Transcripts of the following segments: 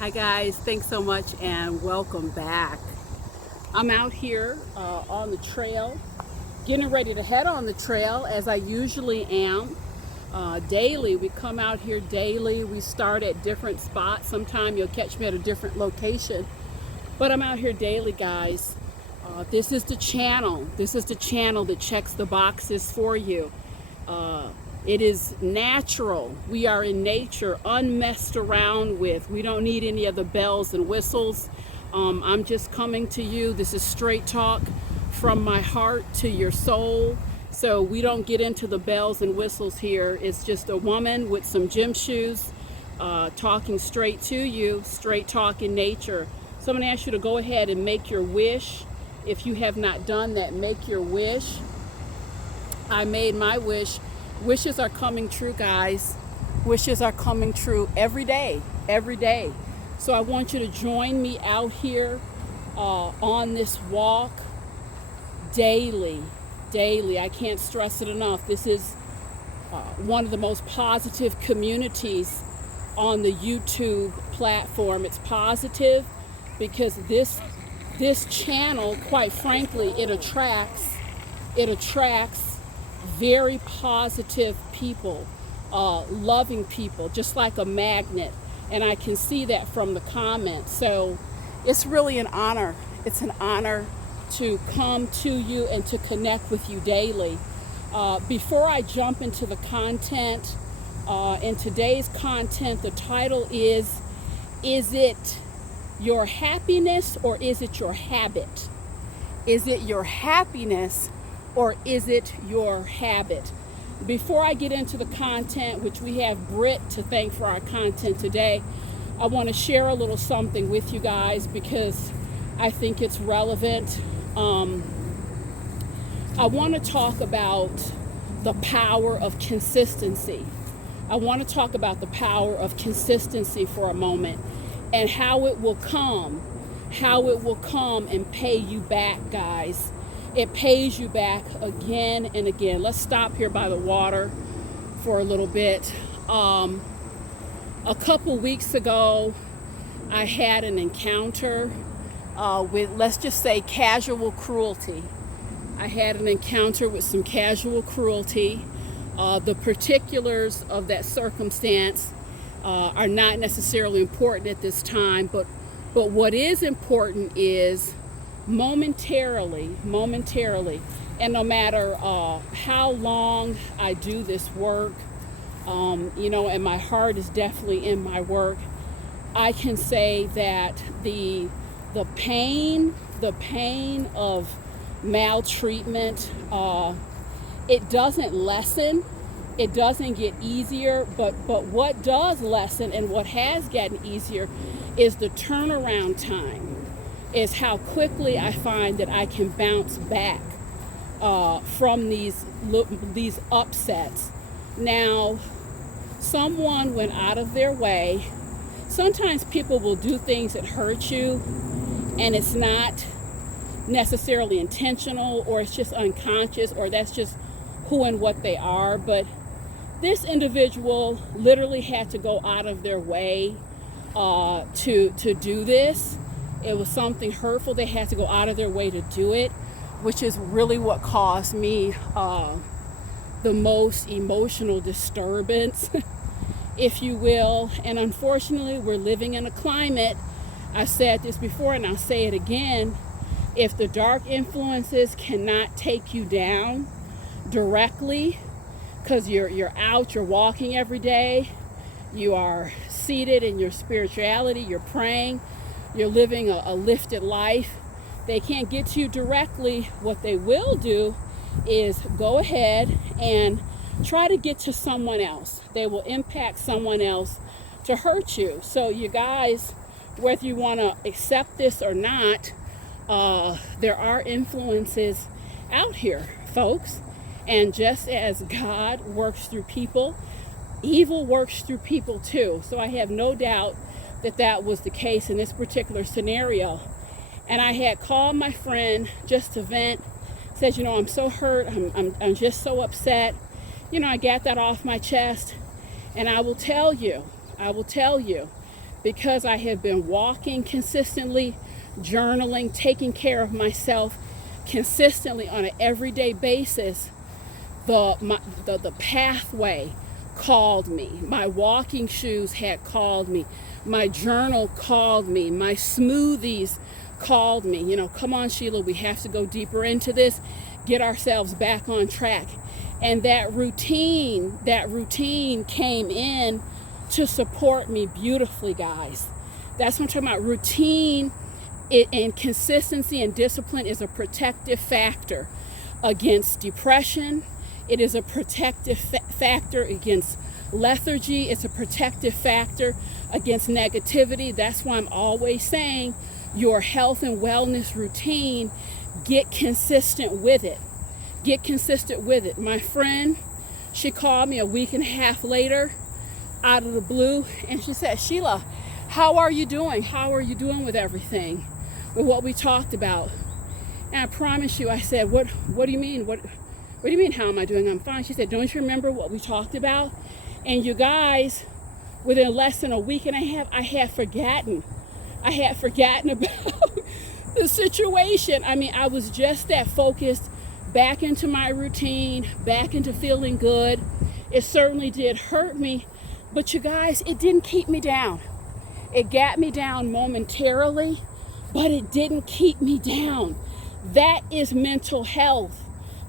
Hi guys, thanks so much and welcome back. I'm out here on the trail, getting ready to head on the trail as I usually am. Daily, we come out here daily. We start at different spots. Sometime you'll catch me at a different location, but I'm out here daily, guys. This is the channel. This is the channel that checks the boxes for you. It is natural. We are in nature, unmessed around with. We don't need any of the bells and whistles. I'm just coming to you. This is straight talk from my heart to your soul. So we don't get into the bells and whistles here. It's just a woman with some gym shoes talking straight to you, straight talk in nature. So I'm going to ask you to go ahead and make your wish. If you have not done that, make your wish. I made my wish. Wishes are coming true, guys. Wishes are coming true every day, every day. So I want you to join me out here on this walk daily, daily. I can't stress it enough. This is one of the most positive communities on the YouTube platform. It's positive because this channel, quite frankly, it attracts very positive people, loving people, just like a magnet. And I can see that from the comments. So it's really an honor. It's an honor to come to you and to connect with you daily. Before I jump into the content, in today's content, the title is it your happiness or is it your habit? Is it your happiness or is it your habit? Before I get into the content, which we have Britt to thank for our content today, I want to share a little something with you guys because I think it's relevant. I want to talk about the power of consistency. I want to talk about the power of consistency for a moment and how it will come and pay you back, guys. It pays you back again and again. Let's stop here by the water for a little bit. A couple weeks ago, I had an encounter with, let's just say, casual cruelty. I had an encounter with some casual cruelty. The particulars of that circumstance are not necessarily important at this time, but what is important is momentarily, and no matter how long I do this work, and my heart is definitely in my work, I can say that the pain of maltreatment, it doesn't lessen, it doesn't get easier, but what does lessen and what has gotten easier is the turnaround time, is how quickly I find that I can bounce back from these upsets. Now, someone went out of their way. Sometimes people will do things that hurt you and it's not necessarily intentional, or it's just unconscious, or that's just who and what they are. But this individual literally had to go out of their way to do this. It was something hurtful. They had to go out of their way to do it, which is really what caused me the most emotional disturbance, if you will. And unfortunately, we're living in a climate, I've said this before and I'll say it again, if the dark influences cannot take you down directly, because you're out, you're walking every day, you are seated in your spirituality, you're praying, you're living a lifted life, they can't get to you directly. What they will do is go ahead and try to get to someone else. They will impact someone else to hurt you. So you guys, whether you want to accept this or not, there are influences out here, folks. And just as God works through people, evil works through people too. So I have no doubt that was the case in this particular scenario. And I had called my friend just to vent, said, I'm so hurt, I'm just so upset. I got that off my chest. And I will tell you because I have been walking consistently, journaling, taking care of myself consistently on an everyday basis, the pathway called me. My walking shoes had called me. My journal called me. My smoothies called me. You know, come on, Sheila, we have to go deeper into this, get ourselves back on track. And that routine came in to support me beautifully, guys. That's what I'm talking about. Routine and consistency and discipline is a protective factor against depression. It is a protective factor against lethargy. It's a protective factor against negativity. That's why I'm always saying your health and wellness routine, get consistent with it. Get consistent with it. My friend, she called me a week and a half later out of the blue, and she said, Sheila, how are you doing? How are you doing with everything? With what we talked about? And I promise you, I said, what do you mean? What do you mean, how am I doing? I'm fine. She said, don't you remember what we talked about? And you guys, within less than a week and a half, I had forgotten about the situation. I mean, I was just that focused back into my routine, back into feeling good. It certainly did hurt me, but you guys, it didn't keep me down. It got me down momentarily, but it didn't keep me down. That is mental health,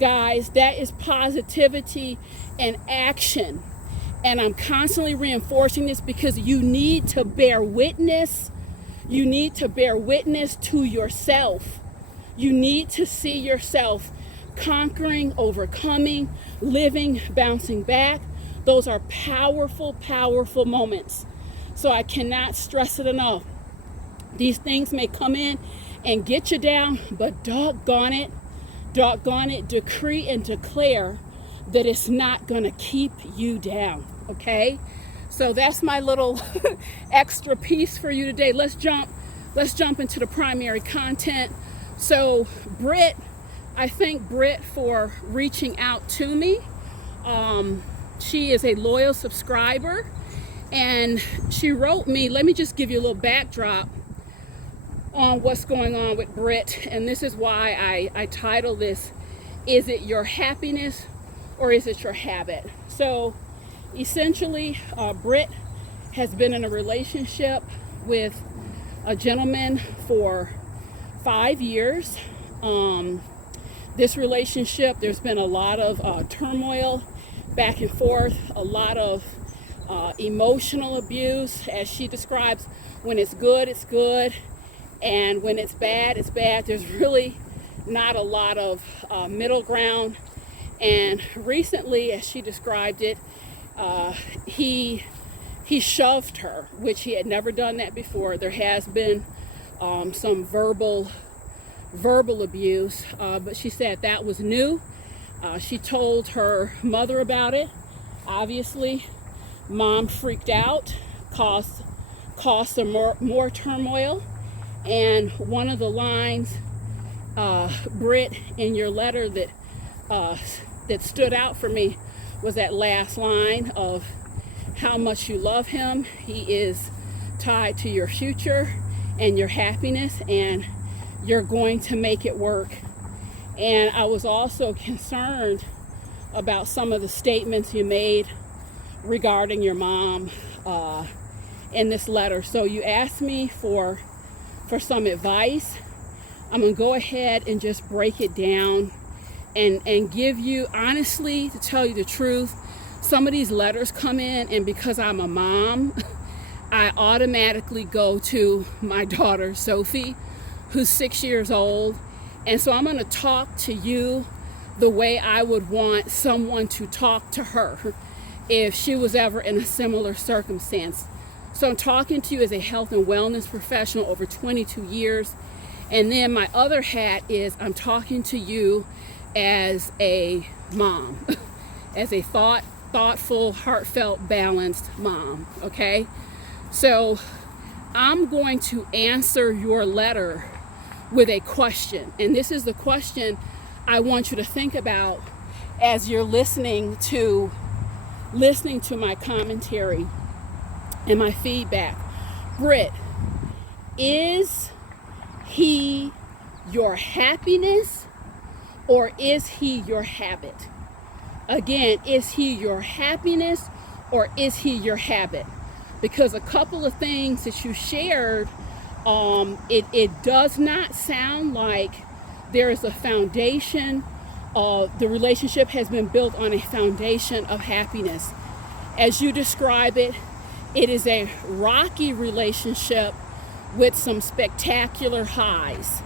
guys. That is positivity and action. And I'm constantly reinforcing this because you need to bear witness. You need to bear witness to yourself. You need to see yourself conquering, overcoming, living, bouncing back. Those are powerful, powerful moments. So I cannot stress it enough. These things may come in and get you down, but doggone it, decree and declare that it's not gonna keep you down, okay? So that's my little extra piece for you today. Let's jump into the primary content. So Britt, I thank Britt for reaching out to me. She is a loyal subscriber, and she wrote me, let me just give you a little backdrop on what's going on with Britt, and this is why I title this, Is It Your Happiness or Is It Your Habit? So essentially, Britt has been in a relationship with a gentleman for 5 years. This relationship, there's been a lot of turmoil back and forth, a lot of emotional abuse, as she describes. When it's good, it's good, and when it's bad, it's bad. There's really not a lot of middle ground. And recently, as she described it, he shoved her, which he had never done that before. There has been some verbal abuse, but she said that was new. She told her mother about it. Obviously, mom freaked out, caused some more turmoil. And one of the lines, Britt, in your letter that stood out for me was that last line of how much you love him. He is tied to your future and your happiness, and you're going to make it work. And I was also concerned about some of the statements you made regarding your mom in this letter. So you asked me for some advice. I'm gonna go ahead and just break it down and give you, honestly, to tell you the truth, some of these letters come in, and because I'm a mom, I automatically go to my daughter, Sophie, who's 6 years old. And so I'm going to talk to you the way I would want someone to talk to her if she was ever in a similar circumstance. So I'm talking to you as a health and wellness professional over 22 years. And then my other hat is I'm talking to you as a mom, as a thoughtful, heartfelt, balanced mom, okay? So I'm going to answer your letter with a question. And this is the question I want you to think about as you're listening to my commentary and my feedback. Britt, is he your happiness or is he your habit? Again, is he your happiness or is he your habit? Because a couple of things that you shared, it does not sound like there is a foundation. The relationship has been built on a foundation of happiness. As you describe it, it is a rocky relationship with some spectacular highs.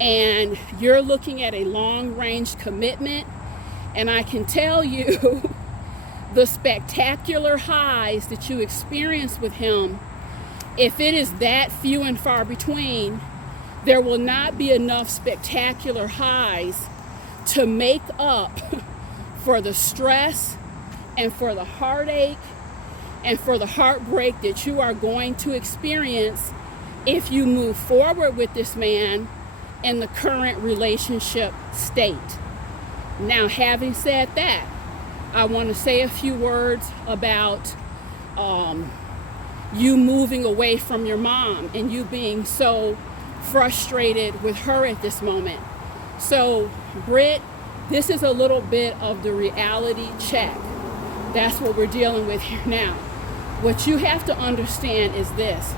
And you're looking at a long-range commitment, and I can tell you the spectacular highs that you experience with him, if it is that few and far between, there will not be enough spectacular highs to make up for the stress and for the heartache and for the heartbreak that you are going to experience if you move forward with this man in the current relationship state. Now, having said that, I want to say a few words about you moving away from your mom and you being so frustrated with her at this moment. So, Britt, this is a little bit of the reality check. That's what we're dealing with here now. What you have to understand is this.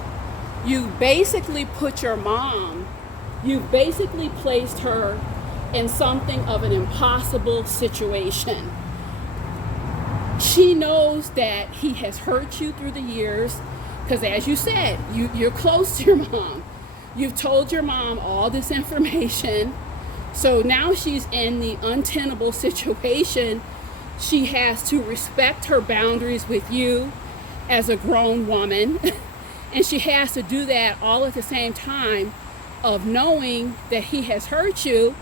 You basically put your mom, you've basically placed her in something of an impossible situation. She knows that he has hurt you through the years, because as you said, you're close to your mom. You've told your mom all this information. So now she's in the untenable situation. She has to respect her boundaries with you as a grown woman. And she has to do that all at the same time of knowing that he has hurt you.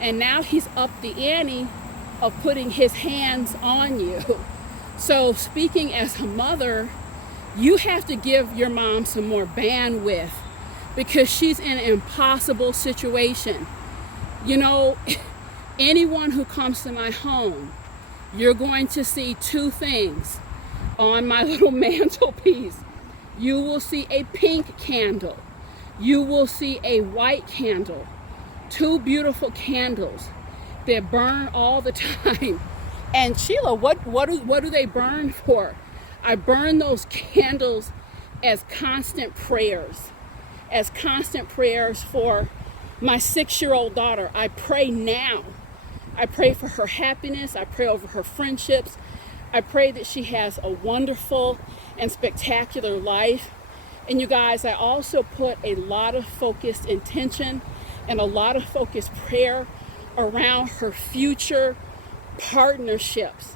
And now he's up the ante of putting his hands on you. So speaking as a mother, you have to give your mom some more bandwidth because she's in an impossible situation. You know, anyone who comes to my home, you're going to see two things on my little mantelpiece. You will see a pink candle. You will see a white candle. Two beautiful candles that burn all the time. And Sheila, what do they burn for? I burn those candles as constant prayers. As constant prayers for my 6-year-old daughter. I pray now. I pray for her happiness. I pray over her friendships. I pray that she has a wonderful and spectacular life. And you guys, I also put a lot of focused intention and a lot of focused prayer around her future partnerships,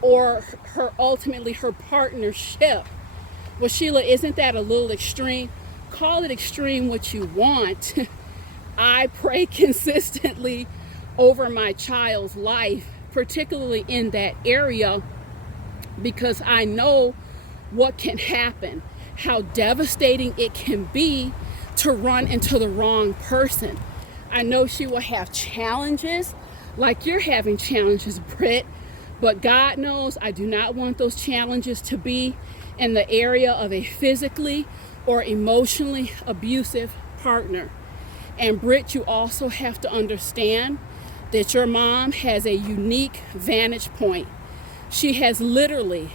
or ultimately her partnership. Well, Sheila, isn't that a little extreme? Call it extreme what you want. I pray consistently over my child's life, particularly in that area, because I know what can happen, how devastating it can be to run into the wrong person. I know she will have challenges like you're having challenges, Britt, but God knows I do not want those challenges to be in the area of a physically or emotionally abusive partner. And Britt, you also have to understand that your mom has a unique vantage point. She has literally,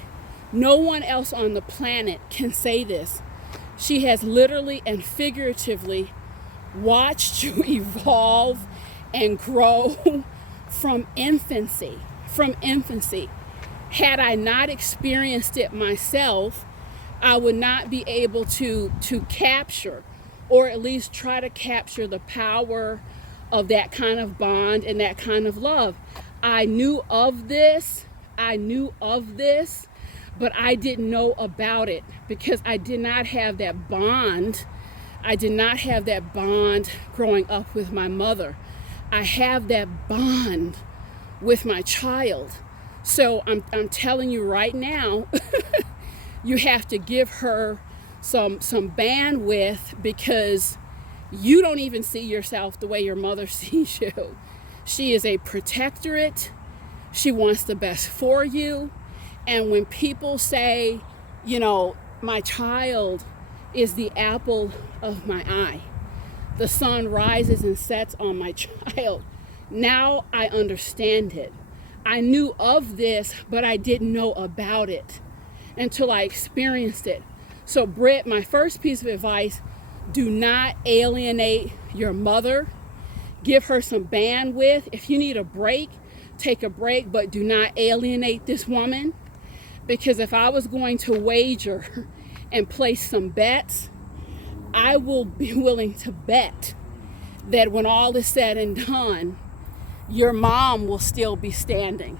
no one else on the planet can say this. She has literally and figuratively watched you evolve and grow from infancy. Had I not experienced it myself, I would not be able to capture, or at least try to capture, the power of that kind of bond and that kind of love. I knew of this, but I didn't know about it because I did not have that bond. I did not have that bond growing up with my mother. I have that bond with my child. So I'm telling you right now, you have to give her some bandwidth, because you don't even see yourself the way your mother sees you. She is a protectorate. She wants the best for you. And when people say, you know, my child is the apple of my eye. The sun rises and sets on my child. Now I understand it. I knew of this, but I didn't know about it until I experienced it. So Britt, my first piece of advice, do not alienate your mother. Give her some bandwidth. If you need a break, take a break, but do not alienate this woman. Because if I was going to wager and place some bets, I will be willing to bet that when all is said and done, your mom will still be standing.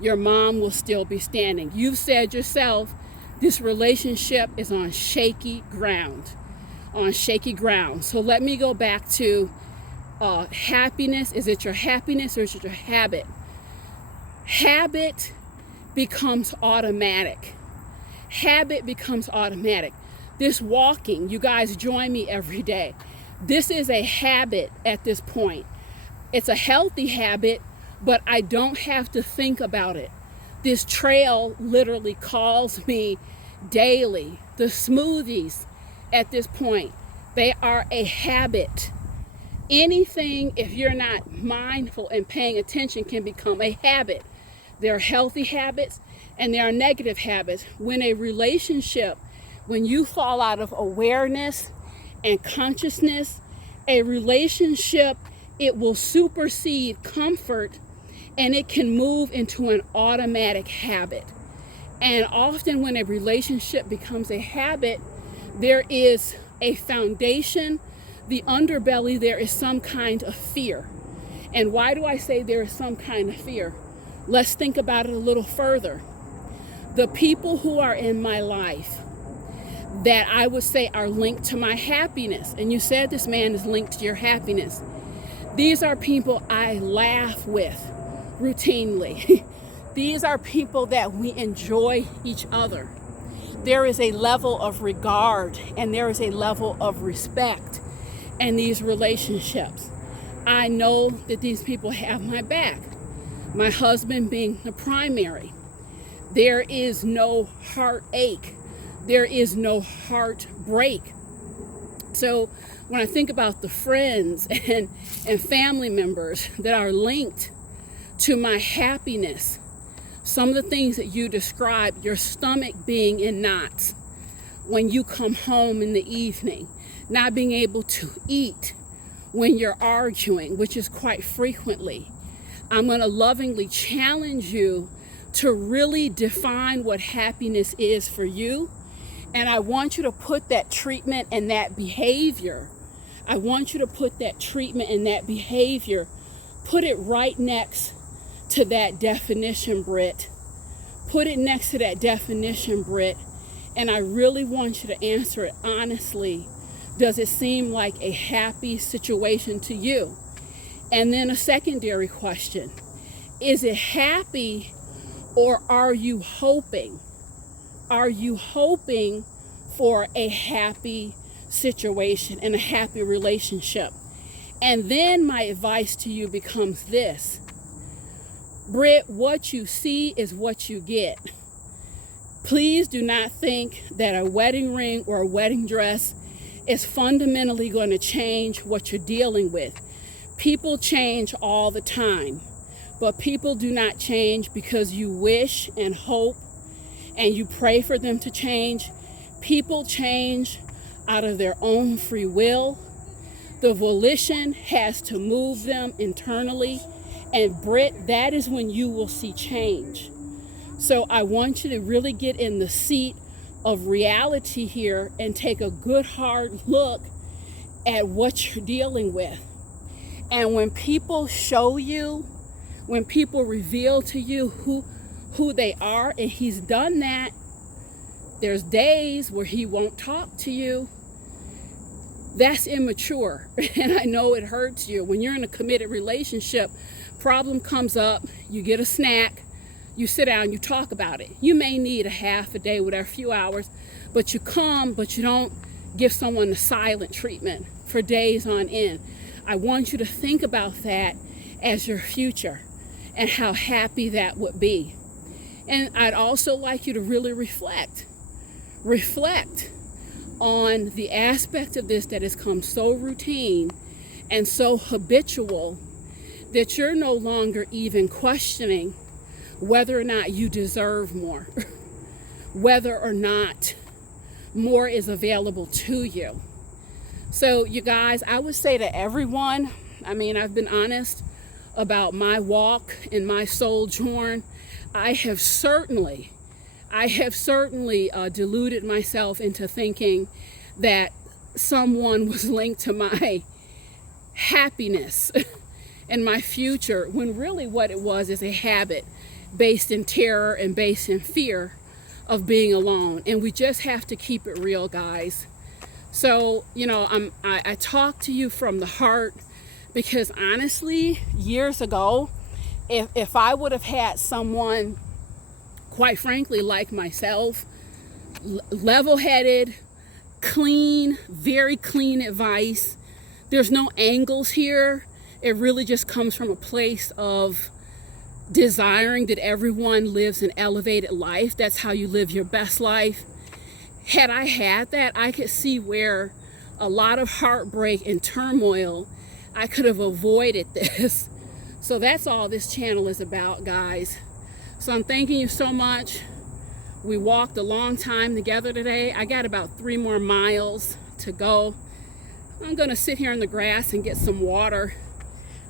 Your mom will still be standing. You've said yourself, this relationship is on shaky ground. On shaky ground. So let me go back to happiness. Is it your happiness or is it your habit? Habit becomes automatic. Habit becomes automatic. This walking, you guys join me every day. This is a habit at this point. It's a healthy habit, but I don't have to think about it. This trail literally calls me daily. The smoothies at this point, they are a habit. Anything, if you're not mindful and paying attention, can become a habit. There are healthy habits and there are negative habits. When a relationship, when you fall out of awareness and consciousness, a relationship, it will supersede comfort and it can move into an automatic habit. And often when a relationship becomes a habit, there is a foundation, the underbelly, there is some kind of fear. And why do I say there is some kind of fear? Let's think about it a little further. The people who are in my life that I would say are linked to my happiness, and you said this man is linked to your happiness. These are people I laugh with routinely. These are people that we enjoy each other. There is a level of regard and there is a level of respect in these relationships. I know that these people have my back. My husband being the primary. There is no heartache. There is no heartbreak. So when I think about the friends and family members that are linked to my happiness, some of the things that you described, your stomach being in knots when you come home in the evening, not being able to eat when you're arguing, which is quite frequently. I'm going to lovingly challenge you to really define what happiness is for you. And I want you to put that treatment and that behavior, put it right next to that definition, Britt. Put it next to that definition, Britt. And I really want you to answer it honestly. Does it seem like a happy situation to you? And then a secondary question. Is it happy or are you hoping? Are you hoping for a happy situation and a happy relationship? And then my advice to you becomes this. Britt, what you see is what you get. Please do not think that a wedding ring or a wedding dress is fundamentally going to change what you're dealing with. People change all the time, but people do not change because you wish and hope and you pray for them to change. People change out of their own free will. The volition has to move them internally. And Britt, that is when you will see change. So I want you to really get in the seat of reality here and take a good hard look at what you're dealing with. And when people show you, when people reveal to you who they are, and he's done that, there's days where he won't talk to you. That's immature. And I know it hurts you. When you're in a committed relationship, problem comes up, you get a snack, you sit down, you talk about it. You may need a half a day, whatever, a few hours, but you come, but you don't give someone the silent treatment for days on end. I want you to think about that as your future and how happy that would be. And I'd also like you to really reflect on the aspect of this that has come so routine and so habitual that you're no longer even questioning whether or not you deserve more, whether or not more is available to you. So you guys, I would say to everyone, I mean, I've been honest about my walk and my sojourn. I have certainly deluded myself into thinking that someone was linked to my happiness and my future, when really what it was is a habit based in terror and based in fear of being alone. And we just have to keep it real, guys. So, you know, I talk to you from the heart, because honestly, years ago, if I would have had someone, quite frankly, like myself, level-headed, clean, very clean advice, there's no angles here. It really just comes from a place of desiring that everyone lives an elevated life. That's how you live your best life. Had I had that, I could see where a lot of heartbreak and turmoil, I could have avoided this. So that's all this channel is about, guys. So I'm thanking you so much. We walked a long time together today. I got about 3 more miles to go. I'm gonna sit here in the grass and get some water.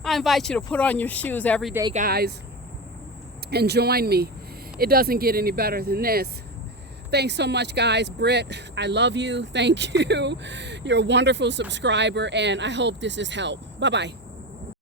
I invite you to put on your shoes every day, guys, and join me. It doesn't get any better than this. Thanks so much, guys. Britt, I love you. Thank you. You're a wonderful subscriber, and I hope this has helped. Bye-bye.